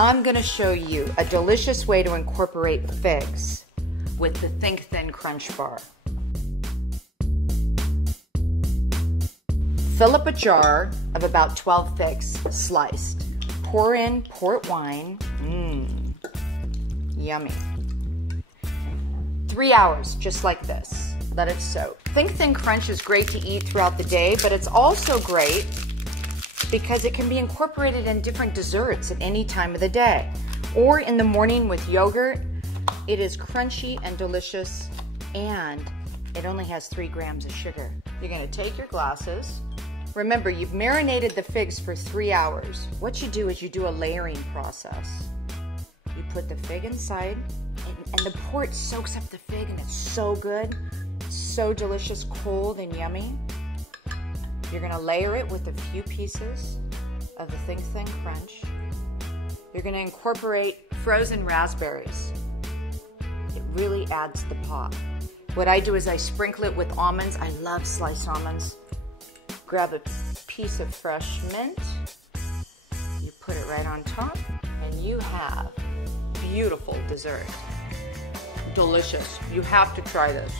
I'm gonna show you a delicious way to incorporate figs with the Think Thin Crunch Bar. Fill up a jar of about 12 figs sliced. Pour in port wine. Yummy. 3 hours, just like this. Let it soak. Think Thin Crunch is great to eat throughout the day, but it's also great because it can be incorporated in different desserts at any time of the day. Or in the morning with yogurt. It is crunchy and delicious, and it only has 3 grams of sugar. You're gonna take your glasses. Remember, you've marinated the figs for 3 hours. What you do is you do a layering process. You put the fig inside, and the port soaks up the fig, and it's so good. It's so delicious, cold, and yummy. You're gonna layer it with a few pieces of the Think Thin Crunch. You're gonna incorporate frozen raspberries. It really adds the pop. What I do is I sprinkle it with almonds. I love sliced almonds. Grab a piece of fresh mint. You put it right on top, and you have beautiful dessert. Delicious. You have to try this.